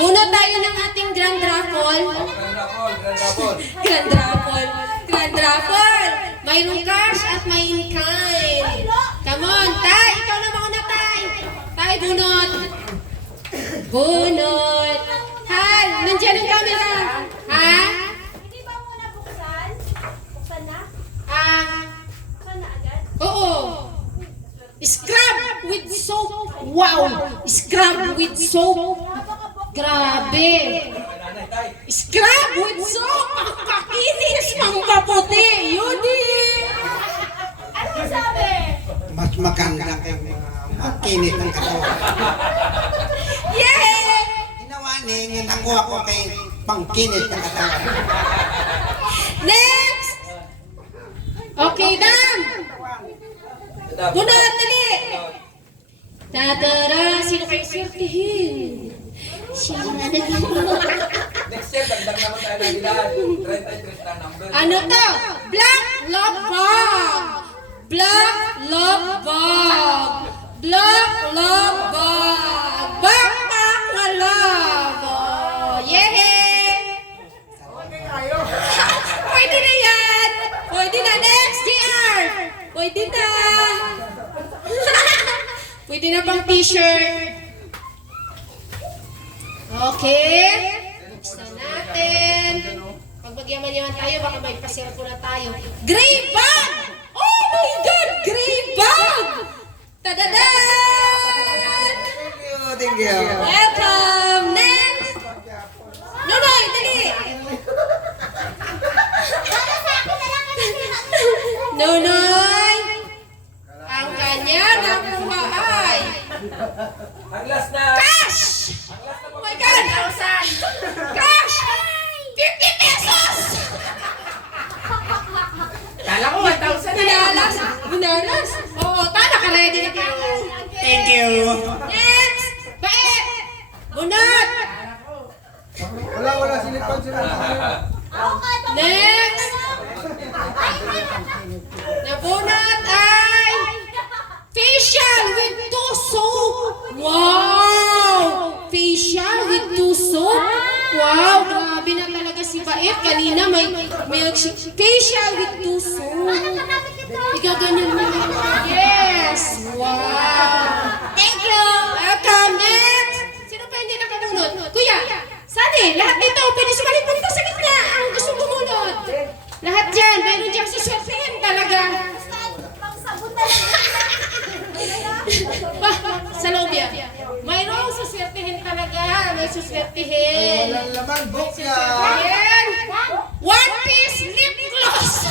Una tayo ng ating grand raffle. Grand raffle. Grand raffle. Mayroong cash at may in-kind. Come on, Tay. Ikaw na muna, Tay. Tay, bunot. Bunot. Hal, nandiyan ang camera. Ha? Hindi ba muna buksan? Buksan na? Buksan na agad? Oo. Scrub with soap. Wow. Scrub with soap. Grabe. Scrub with soap. Ang kakinis. Mangpaputi. Yudi. Ano sabi? Mas maganda kay mga makinit ng katawan. Yay! Ginawa niya, nakuha ko kay pangkinit ng katawan. Next. Okay, dam. Bunot, dali. Tadara, sino kayo swertihin? Siya na Next year, dagdag naman tayo ng ilan. 33 na number. Ano to? Black Love Bug. Black Love Bug. Black Love Bug. Backpack na love. Oh, yay! Pwede na yan. Pwede na. Next, GR. Pwede na. Pwede na pang t-shirt. Okay. Buksan natin. Pag magyaman-yaman tayo, baka may pasirko na tayo. Gray bag! Oh my God! Gray bag! Tadadan! Thank you. Welcome! Next! Nonoy, dali! Nonoy! Ang kanya nakuha ay Ang last na. cash! Oh my God! Cash! 50 pesos! Kala ko 1,000 na. Binalas! Binalas! Oo, tala ka ready na tayo. Thank you. Next! Bae! Bunot! Wala silipan sila. Next! Nabunot ay facial with two soap! Wow! Facial with two soap? Wow! Grabe na talaga si Baet. Kanina may facial with two soap. Igaganyan mo. Yes! Wow! Thank you! Welcome! Next! Sino pa hindi nakabunot? Kuya! Sani! Lahat nito! Pwede sumalit mo dito sa gitna! Ang gusto bumunot! Lahat dyan! Mayroon dyan suswertehin talaga! Pang sabon na Sa loob yan. Mayroong suswertehin talaga! May suswertehin! Walang laman, book ya. Suswertehin! One piece lip gloss!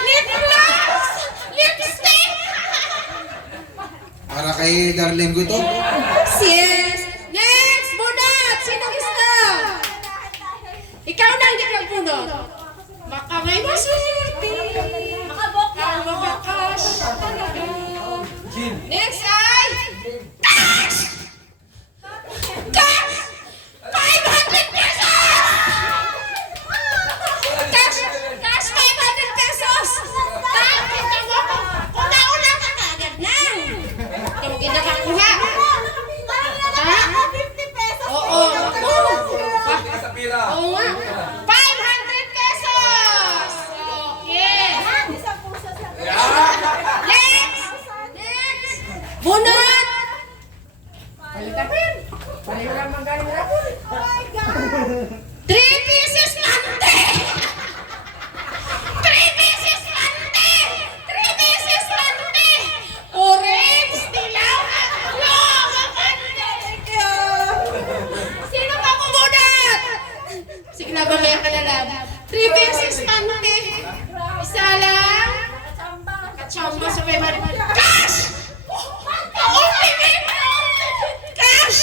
Lip gloss! Lipstick! Para kay darling ko to. Yes! Next! Bunot! Sino gusto? Ikaw na hindi ka bunot. Baka may maswerte. Makabok na. Ang makakash talaga. Next ay... Cash! Cash! 500 pesos! Cash! Cash 500 pesos! Tapos mo kung nauna ka kaagad na. Ikaw ginakakuha. Ha? 50 pesos. Oo. Sa pira. Oo nga. 500 pesos! Okay. Isang puso sa Next! Next! Bunot! Palitan ko yan. Pareho lang manggaling na ako. Oh my God! 3 pieces mante! 3 pieces mante! 3 pieces mante! Orange, dilaw, at blue! Thank you! Sino pa bumunot? Sige na, mamaya ka na lang. 3 pieces mante! Isa lang. Kachamba sa may mari. Cash! Ultimate! Cash!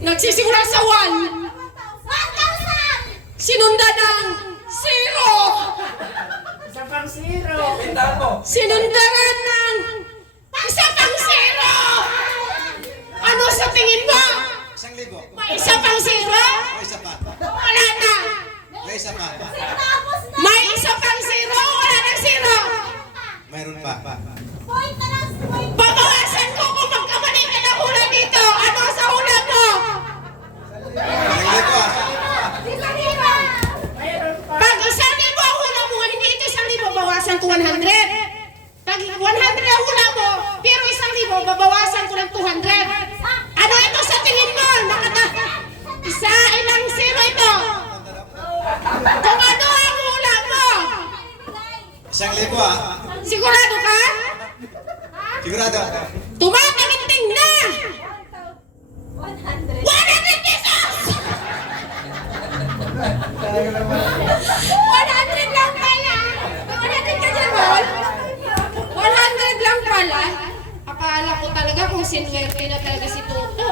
Nagsisimula sa 1. 1,000! Sinunda ng 0. Isa pang zero. Pintahan mo. Sinundaran ng isa pang 0. Ano sa tingin mo? 1,000. May isa pang 0? May isa pa. Wala na. May isa pa. Tapos na! May isa pang 0? Wala nang 0. Mayroon pa. Point na lang! Point! Babawasan ko kung magkamali ka ng ko ah. Sigurado ka? Sigurado. Tumataginting na! 100. 100 pesos! 100 lang pala. 100 ka dyan, Bol. 100 lang pala. Akala ko talaga kung sinwerte na talaga si Toto.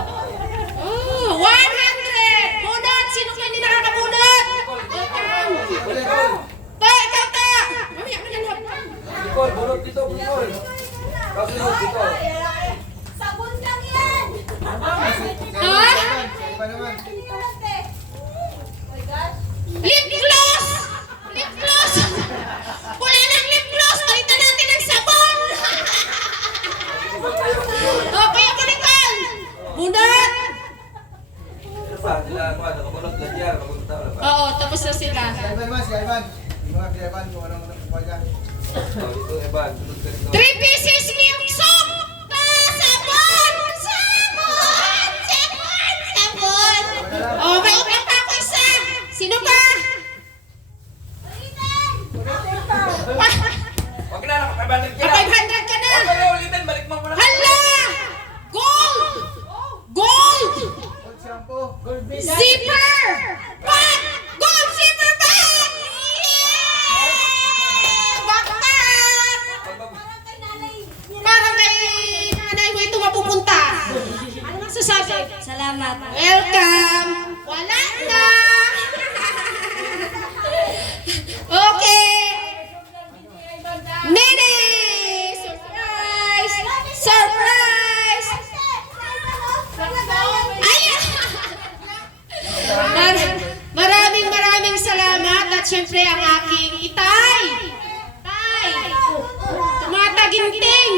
Oh, 100! Bunot! Sino kayo hindi nakakabunot? Utang! Ta, ikaw ta! Mamaya ka na lang. Nicole, bulot dito, Nicole. Kasunod dito. Sabon lang yan. Ha? Iba naman. Oh my gosh. Lip gloss! Lip gloss! Wala nang lip gloss! Palitan natin ng sabon! Okay, ako Nicole! Bunot! Sila, nakabulot lang yan. Nakabulot na wala pa. Oo, tapos na sila. Si Ivan naman, si Ivan. Hindi mo nga si Ivan kung anong nakuha niya. Dito, Evan. Bulot ka dito. 3 pieces milk soap! Sabon! Sabon! Sabon! Sabon! Okay, utang pa ako isa! Sino pa? Huwag na, nakapabalik ka na. 500 ka na! Huwag na, ulitin. Balik mo muna. Hala! Gold! Gold! Gold shampoo. Gold Zipper! Bag! Gold zipper bag! Yeah! Backpack! Parang kay nanay. Parang kay nanay mo ito mapupunta. Ano masasabi? Salamat. Welcome! Wala na! Okay! Nene! Surprise! Surprise! Ay! Maraming salamat at syempre ang aking itay! Tay! Tumataginting!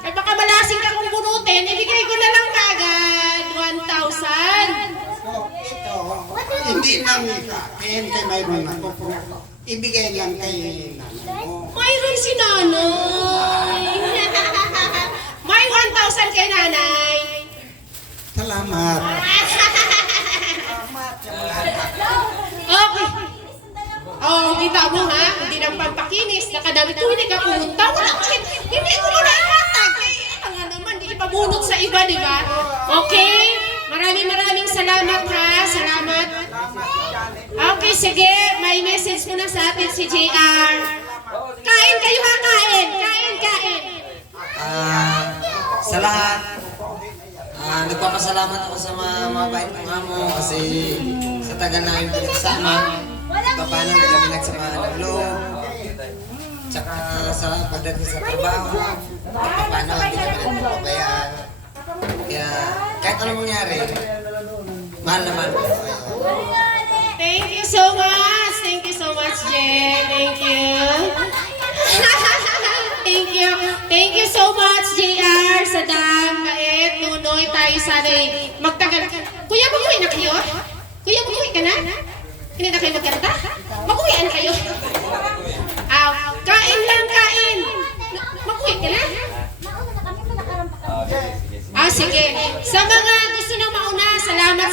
Ay baka malasing ka kung bunutin, ibigay ko na lang kagad 1,000. Ito, hindi lang sa akin, kay mayroon ako. Ibigay lang kay nanay mo. Mayroon si nanay. May 1,000 kay nanay. Salamat. Okay. Oh, kita mo ha? Hindi nang pampakinis. Nakadamit ko, hindi ka pumunta. Wala ko. Hindi ko muna ihatag. Ano nga naman, di ipabunot sa iba, di ba? Okay. Maraming salamat ha. Salamat. Okay, sige. May message mo na sa atin si JR. Kain kayo ha, kain. Kain. Sa lahat, nagpapasalamat ako sa mga mabait kong amo kasi sa tagal namin pinagsama, paano kami nagsama ng loob, tsaka sa pagdating sa trabaho, paano hindi kami nagpapabayaan. Kaya kahit anong mangyari, mahal naman ko kayo. Thank you so much. Thank you so much, Jen. Thank you. Thank you so much, JR, Sadam, Kaet, Nunoy, tayo sana'y magtagal. Kuya, mag-uwi na kayo? Kuya, mag-uwi ka na? Hindi na kayo magkanta? Mag-uwian kayo. Kain lang, kain. Mag-uwi ka na? Nauna na kami, nakarampa kami. Sige. Sa mga gusto nang mauna, salamat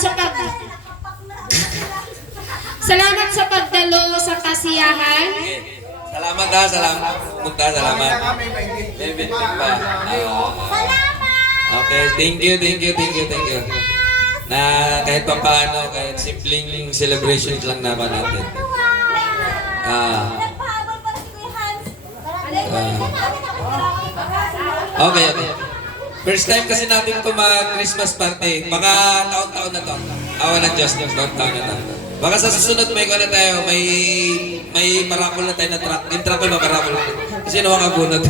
sa pagdalo sa kasiyahan. Salamat ha, salamat. Punta, salamat. May bitin pa. Okay, thank you. Na kahit pa paano, kahit simpleng celebrations lang naman natin. Nagpahabol pala si Kuya Hans. Okay. First time kasi natin ito mag-Christmas party. Baka taon-taon na to. Awa ng Diyos, taon-taon na to. Baka sa susunod may na tayo, may parapol na tayo na truck. Yung truck ko maparapol na. Kasi naman kabunot.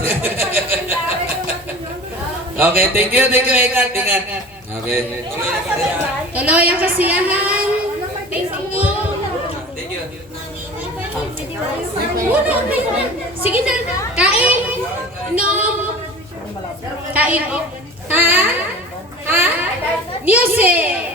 Okay, thank you. Ingat. Okay. Tuloy na kasi yan. Tuloy ang kasiyahan. Thank you. Thank you. Sige na. Kain. Inom. Kain. Ha? Music.